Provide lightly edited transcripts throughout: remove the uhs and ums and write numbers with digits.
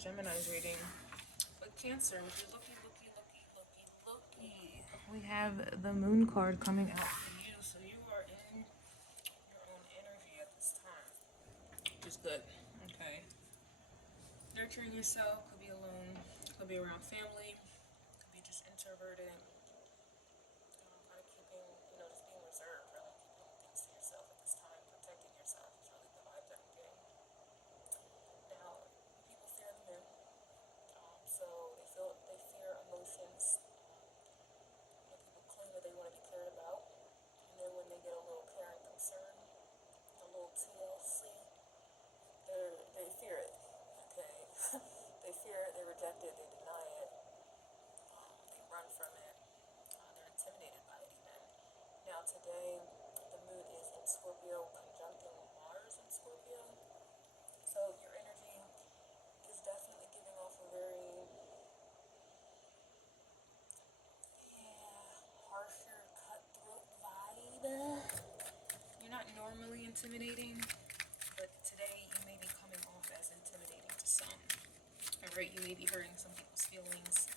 Gemini's reading. But Cancer, which is looky. We have the Moon card coming out for you, so you are in your own energy at this time, which is good. Okay. Nurturing yourself, could be alone, could be around family, could be just introverted. Kind of keeping, just being reserved, really keeping things to yourself at this time, protecting yourself is really the vibe that I'm getting. Now, people fear the moon, so they fear emotions. People claim that they want to be cared about, and then when they get a little care and concern, a little TLC, they fear it. Okay, they fear it, they reject it, they deny it, they run from it, they're intimidated by it even. Now today, the moon is in Scorpio, conjuncting Mars in Scorpio, so your energy is definitely giving off a very harsher, cutthroat vibe. You're not normally intimidating, but today you may be coming off as intimidating to some. Alright, you may be hurting some people's feelings.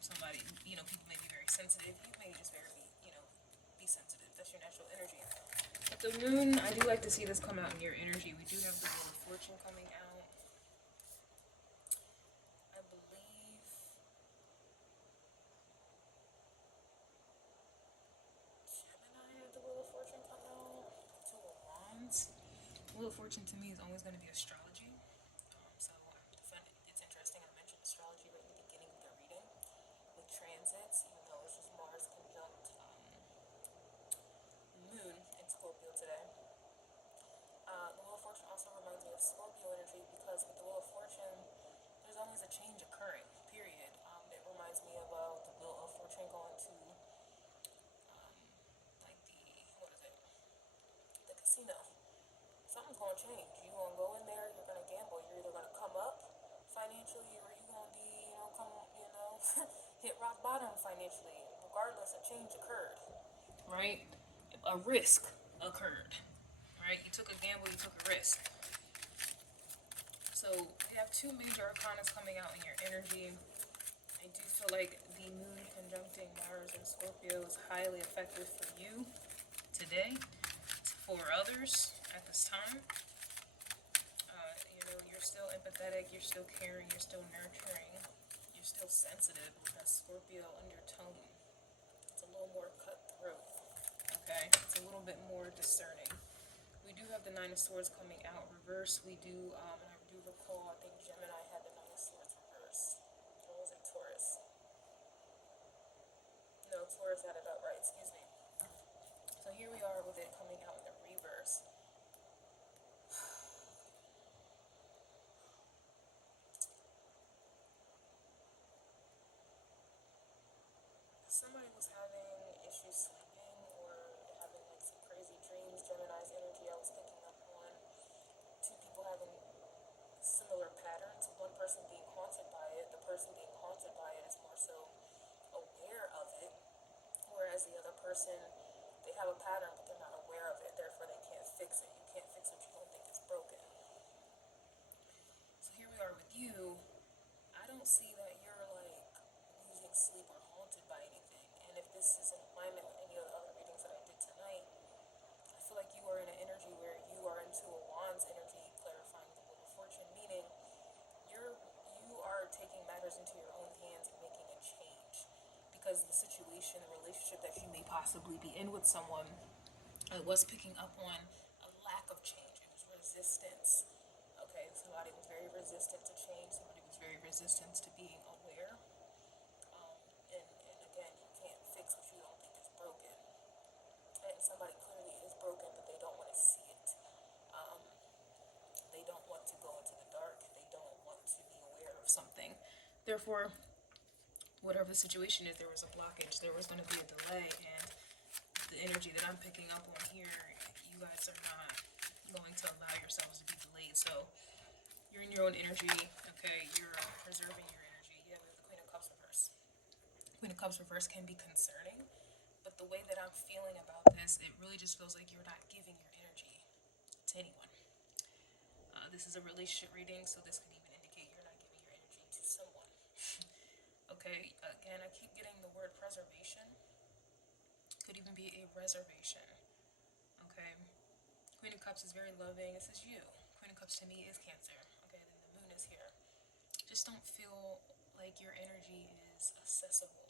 Somebody, people may be very sensitive. You may just be sensitive. That's your natural energy. But the moon, I do like to see this come out in your energy. We do have the Wheel of Fortune coming out. I believe Gemini had the Wheel of Fortune come out. Two of Wands. Wheel of Fortune to me is always going to be astrology. So it's interesting. I mentioned astrology right in the beginning of the reading with transits, even though it's just Mars conjunct Moon in Scorpio today. The Wheel of Fortune also reminds me of Scorpio energy because with the Wheel of Fortune, there's always a change occurring, period. It reminds me about the Wheel of Fortune going to, the casino. Something's going to change. You're going to go in there, you're going to gamble. You're either going to come up financially or you're going to be, hit rock bottom financially. Regardless, a change occurred, right? A risk occurred, right? You took a gamble, you took a risk. So we have two major arcanas coming out in your energy. I do feel like the moon conjuncting Mars and Scorpio is highly effective for you today. For others at this time, you're still empathetic, you're still caring, you're still nurturing, you're still sensitive with that Scorpio undertone. It's a little more cutthroat, okay? It's a little bit more discerning. We do have the Nine of Swords coming out reverse. We do, and I do recall, I think Gemini had the Nine of Swords reverse. Or was it Taurus? No, Taurus had it upright, excuse me. So here we are with it coming out in the reverse. Somebody was having issues sleeping or having like some crazy dreams. Gemini's energy I was picking up on. Two people having similar patterns. One person being haunted by it. The person being haunted by it is more so aware of it. Whereas the other person, they have a pattern but they're not aware of it. Therefore they can't fix it. You can't fix what you don't think is broken. So here we are with you. I don't see that you're like losing sleep or haunted by anything. And if this is in alignment with any of the other readings that I did tonight, I feel like you are in an energy where you are into a Wands energy, clarifying the Wheel of Fortune, meaning you are taking matters into your own hands and making a change. Because the situation, the relationship that you may possibly be in with someone, I was picking up on a lack of change. It was resistance. Okay, somebody was very resistant to change. Somebody was very resistant to being aware. And again, you can't fix what you don't think is broken. And somebody clearly is broken, but they don't want to see it. They don't want to go into the dark. They don't want to be aware of something. Therefore, whatever the situation is, there was a blockage. There was going to be a delay. And the energy that I'm picking up on here, you guys are not going to allow yourselves to be delayed. So you're in your own energy, okay? You're preserving your energy. Yeah, we have the Queen of Cups reverse. Queen of Cups reverse can be concerning, but the way that I'm feeling about this, it really just feels like you're not giving your energy to anyone. This is a relationship reading, so this could even indicate you're not giving Okay, again, I keep getting the word preservation. Could even be a reservation. Okay, Queen of Cups is very loving. This is you. Queen of Cups to me is Cancer. Okay, then the moon is here. Just don't feel like your energy is accessible.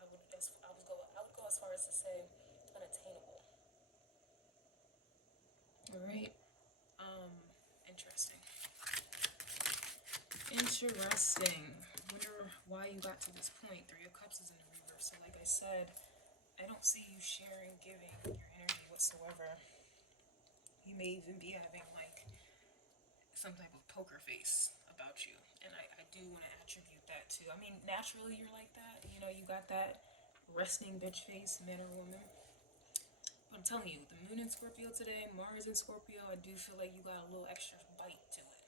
I would go as far as to say unattainable. All right. Interesting. Interesting. Wonder why you got to this point. Three of Cups is in the reverse. So like I said, I don't see you sharing, giving your energy whatsoever. You may even be having like some type of poker face about you. And I do want to attribute that to, I mean, naturally you're like that. You know, you got that resting bitch face, man or woman. But I'm telling you, the moon in Scorpio today, Mars in Scorpio, I do feel like you got a little extra bite to it.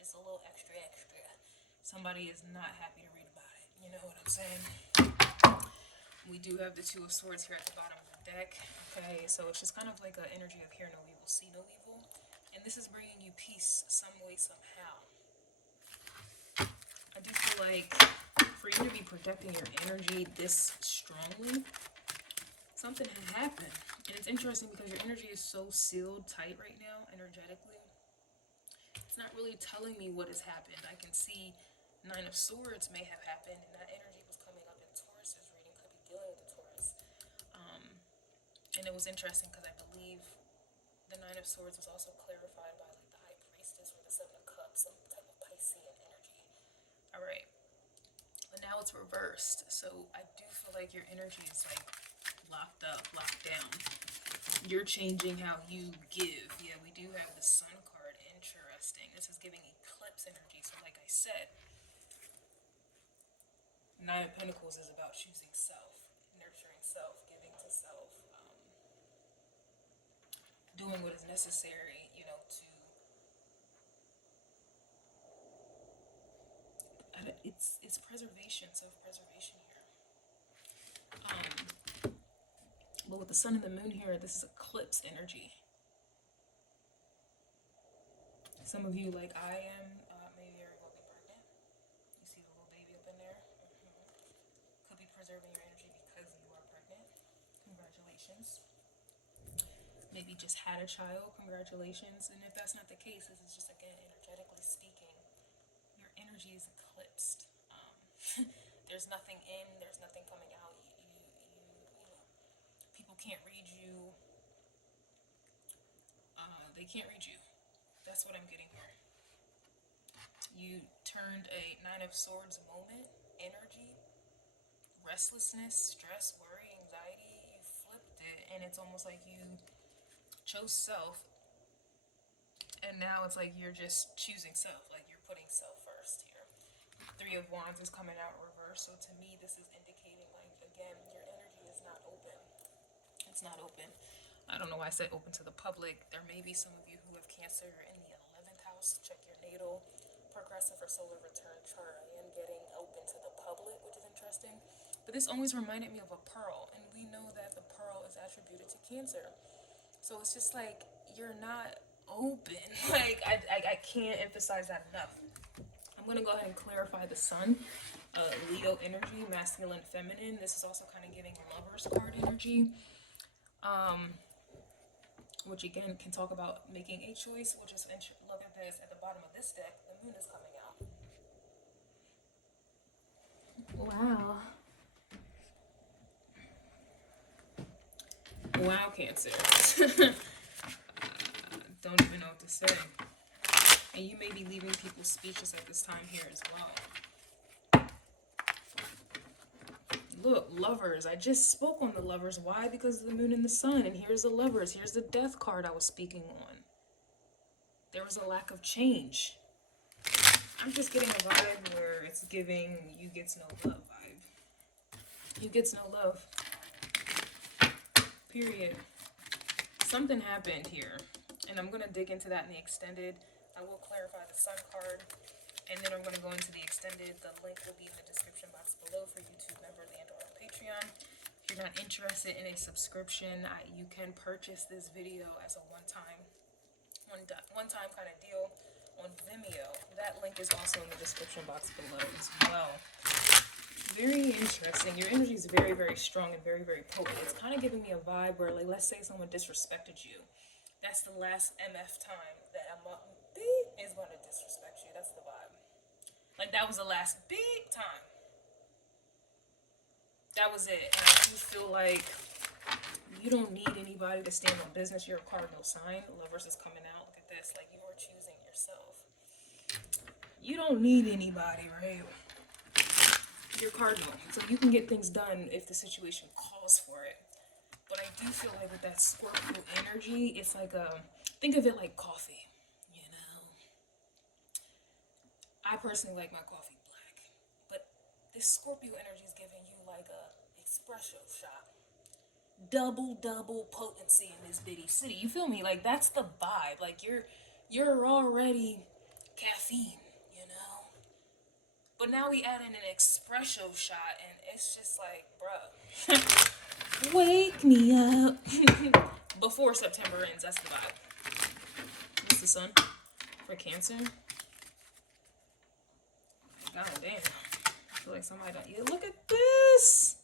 It's a little extra. Somebody is not happy to read about it. You know what I'm saying? We do have the Two of Swords here at the bottom of the deck. Okay, so it's just kind of like an energy of hear no evil, see no evil. And this is bringing you peace some way, somehow. I do feel like for you to be protecting your energy this strongly, something has happened. And it's interesting because your energy is so sealed tight right now, energetically. It's not really telling me what has happened. I can see Nine of Swords may have happened, and that energy was coming up in Taurus's reading, could be dealing with the Taurus. And it was interesting because I believe the Nine of Swords was also clarified by like the High Priestess or the Seven of Cups, some type of Piscean energy. All right, but now it's reversed. So I do feel like your energy is like locked up, locked down. You're changing how you give. Yeah, we do have the Sun card. Interesting. This is giving eclipse energy. So like I said, Nine of Pentacles is about choosing self, nurturing self, giving to self, doing what is necessary, you know, it's preservation, self-preservation here. But with the sun and the moon here, this is eclipse energy. Some of you, like I am, maybe very well be pregnant. You see the little baby up in there? Could be preserving your energy because you are pregnant. Congratulations. Maybe just had a child. Congratulations. And if that's not the case, this is just, again, energetically speaking, your energy is eclipsed. There's nothing in, there's nothing coming out. You know, people can't read you. They can't read you. That's what I'm getting here. You turned a Nine of Swords moment, energy, restlessness, stress, worry, anxiety. You flipped it, and it's almost like you chose self, and now it's like you're just choosing self, like you're putting self first here. Three of Wands is coming out reverse, so to me this is indicating like, again, your energy is not open. It's not open. I don't know why I said open to the public. There may be some of you who have Cancer in the 11th house. Check your natal progressive or solar return chart. I am getting open to the public, which is interesting. But this always reminded me of a pearl, and we know that the pearl is attributed to Cancer. So it's just like you're not open. Like I can't emphasize that enough. I'm gonna go ahead and clarify the sun. Leo energy, masculine, feminine. This is also kind of giving Lover's card energy. Which again can talk about making a choice. We'll just look at this at the bottom of this deck. The moon is coming out. Wow. Wow, Cancer. Don't even know what to say. And you may be leaving people speechless at this time here as well. Look, Lovers. I just spoke on the Lovers. Why? Because of the moon and the sun. And here's the Lovers. Here's the Death card I was speaking on. There was a lack of change. I'm just getting a vibe where it's giving you gets no love vibe. You gets no love. Period. Something happened here. And I'm going to dig into that in the extended. I will clarify the Sun card. And then I'm going to go into the extended. The link will be in the description box below for YouTube members and or Patreon. If you're not interested in a subscription, you can purchase this video as a one-time kind of deal on Vimeo. That link is also in the description box below as well. Very interesting. Your energy is very, very strong and very, very potent. It's kind of giving me a vibe where, like, let's say someone disrespected you. That's the last MF time that is going to disrespect you. That's the vibe. Like, that was the last big time. That was it. And I do feel like you don't need anybody to stand on business. You're a cardinal sign. Lovers is coming out. Look at this. Like, you are choosing yourself. You don't need anybody, right? You're cardinal. So you can get things done if the situation calls for it. But I do feel like with that Scorpio energy, it's like think of it like coffee, you know? I personally like my coffee black. But this Scorpio energy is giving you like a espresso shot. Double potency in this bitty city. You feel me? Like, that's the vibe. Like, you're already caffeine, you know? But now we add in an espresso shot, and it's just like, bruh, wake me up. Before September ends, that's the vibe. What's the sun for Cancer? God damn. I feel like somebody don't. Yeah, look at this.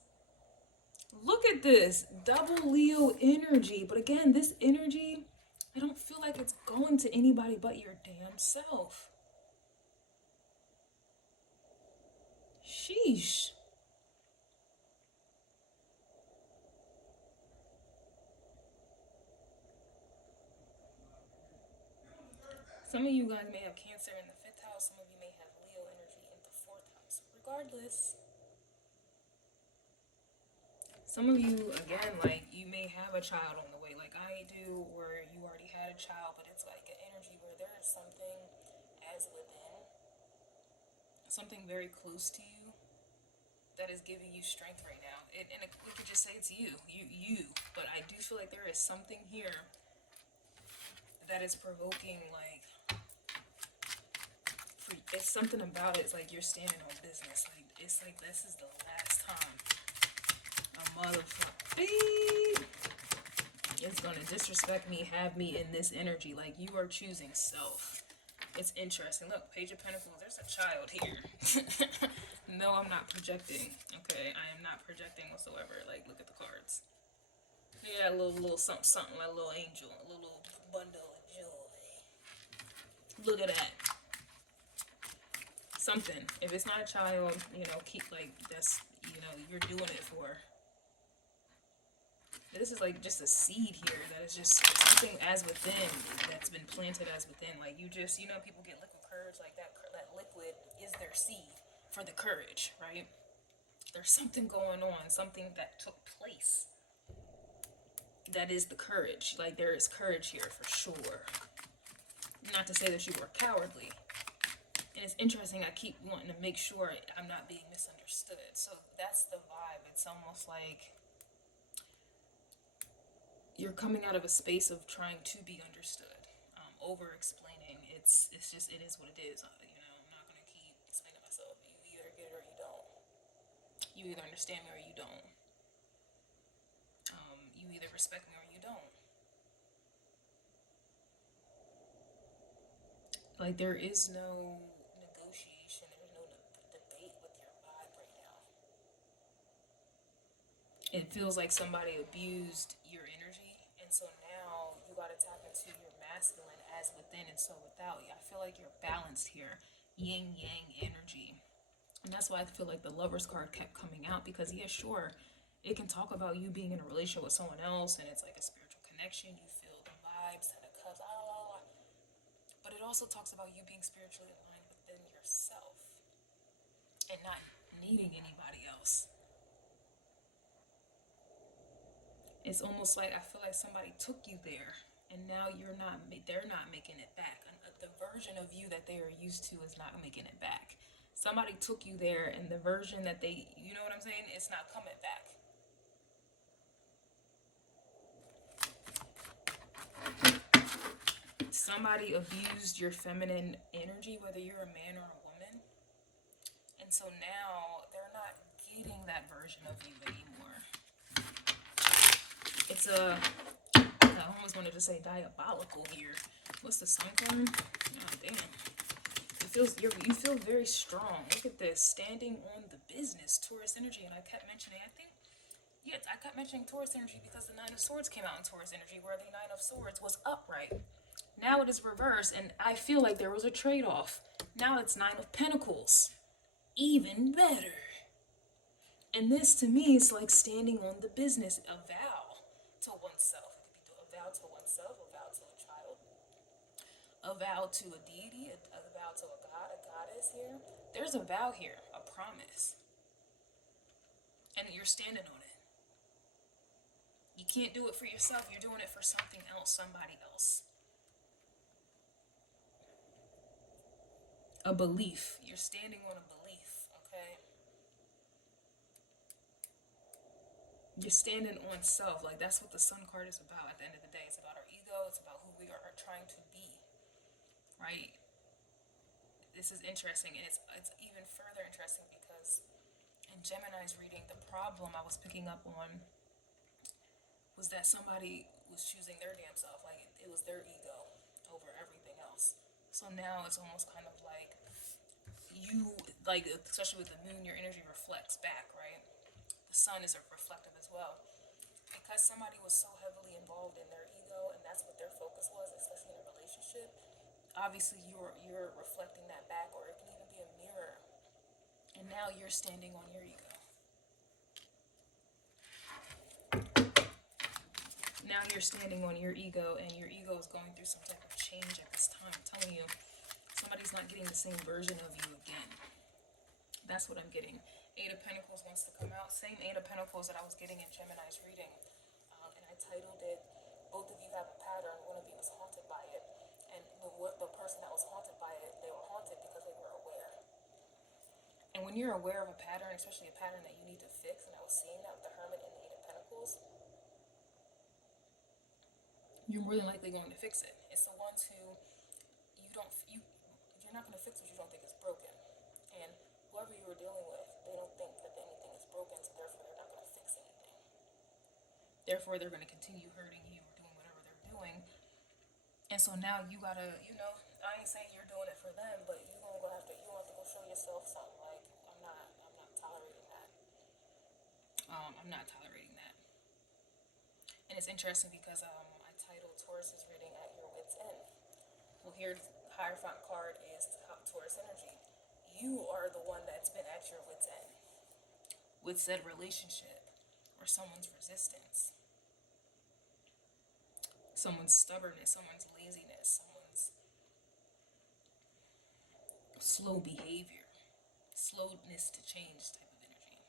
Look at this. Double Leo energy. But again, this energy, I don't feel like it's going to anybody but your damn self. Sheesh. Some of you guys may have Cancer in the 5th house. Some of you may have Leo energy in the 4th house. Regardless, some of you, again, like, you may have a child on the way, like I do, where you already had a child, but it's like an energy where there is something as within, something very close to you that is giving you strength right now. We could just say it's you. But I do feel like there is something here that is provoking, like, it's something about it. It's like you're standing on business. Like, it's like this is the last time a motherfucker is gonna disrespect me, have me in this energy. Like, you are choosing self. It's interesting. Look, Page of Pentacles. There's a child here. No, I'm not projecting. Okay, I am not projecting whatsoever. Like, look at the cards. Yeah, a little something, like a little angel, a little bundle of joy. Look at that. Something. If it's not a child, you know, keep, like, that's, you know, you're doing it for. This is like just a seed here that is just something as within that's been planted as within. Like, you just, you know, people get liquid courage, like that liquid is their seed for the courage, right? There's something going on, something that took place that is the courage. Like, there is courage here for sure. Not to say that you were cowardly. And it's interesting, I keep wanting to make sure I'm not being misunderstood. So that's the vibe. It's almost like you're coming out of a space of trying to be understood. Over-explaining. It's just, it is what it is. You know, I'm not going to keep explaining myself. You either get it or you don't. You either understand me or you don't. You either respect me or you don't. Like, there is no negotiation, there's no debate with your vibe right now. It feels like somebody abused your energy, and so now you gotta tap into your masculine as within and so without. I feel like you're balanced here, yin yang energy. And that's why I feel like the Lovers card kept coming out, because yeah, sure, it can talk about you being in a relationship with someone else and it's like a spiritual connection, you feel the vibes and the cups, but it also talks about you being spiritually aligned within yourself and not needing anybody else. It's almost like I feel like somebody took you there and now they're not making it back. The version of you that they are used to is not making it back. Somebody took you there and the version that they, you know what I'm saying, it's not coming back. Somebody abused your feminine energy, whether you're a man or a woman. And so now they're not getting that version of you anymore. It's I almost wanted to say diabolical here. What's the sun card? Oh, damn. You feel very strong. Look at this, standing on the business, Taurus energy. And I kept mentioning, I kept mentioning Taurus energy because the Nine of Swords came out in Taurus energy, where the Nine of Swords was upright. Now it is reversed, and I feel like there was a trade-off. Now it's Nine of Pentacles. Even better. And this, to me, is like standing on the business. A vow to oneself. It could be a vow to oneself, a vow to a child, a vow to a deity, a vow to a god, a goddess here. There's a vow here, a promise. And you're standing on it. You can't do it for yourself. You're doing it for something else, somebody else. A belief. You're standing on a belief, okay? You're standing on self. Like, that's what the Sun card is about at the end of the day. It's about our ego. It's about who we are trying to be, right? This is interesting, and it's even further interesting because in Gemini's reading, the problem I was picking up on was that somebody was choosing their damn self. Like, it was their ego over everything else. So now it's almost kind of like you, like, especially with the moon, your energy reflects back, right? The sun is reflective as well. Because somebody was so heavily involved in their ego, and that's what their focus was, especially in a relationship, obviously you're reflecting that back, or it can even be a mirror. And now you're standing on your ego. Now you're standing on your ego, and your ego is going through some type of change at this time. I'm telling you, somebody's not getting the same version of you again. That's what I'm getting. Eight of Pentacles wants to come out. Same Eight of Pentacles that I was getting in Gemini's reading. And I titled it, both of you have a pattern. One of you was haunted by it. And the person that was haunted by it, they were haunted because they were aware. And when you're aware of a pattern, especially a pattern that you need to fix, and I was seeing that with the Hermit and the Eight of Pentacles, you're more than likely going to fix it. It's the ones who you're not going to fix what you don't think is broken. And whoever you were dealing with, they don't think that anything is broken, so therefore they're not going to fix anything. Therefore, they're going to continue hurting you or doing whatever they're doing. And so now you gotta, I ain't saying you're doing it for them, but you have to go show yourself something. Like, I'm not tolerating that. I'm not tolerating that. And it's interesting because I titled Taurus's reading at your wit's end. Well, here, Hierophant card is Taurus energy. You are the one that's been at your wit's end with said relationship, or someone's resistance, someone's stubbornness, someone's laziness, someone's slow behavior, slowness to change type of energy.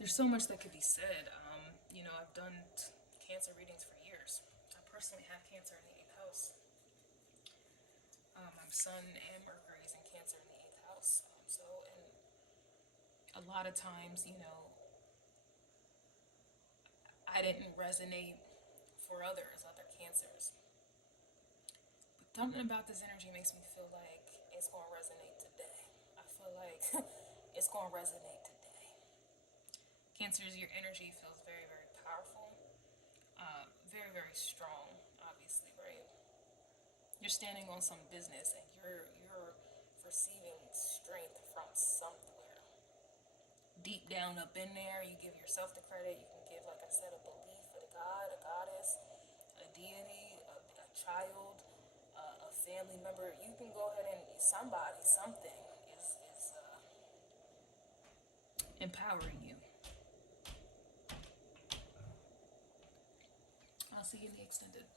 There's so much that could be said. I've done Cancer readings for years. I personally have Cancer in the 8th house. My Sun and Mercury is in Cancer in the 8th house. And a lot of times, I didn't resonate for other Cancers. But something about this energy makes me feel like it's going to resonate today. I feel like it's going to resonate today. Cancers, your energy feels very, very powerful. Very, very strong, obviously, right? You're standing on some business, and you're receiving strength from somewhere. Deep down up in there, you give yourself the credit. You can give, like I said, a belief, a god, a goddess, a deity, a child, a family member. You can go ahead and somebody, something is empowering you. I'll see you in the extended.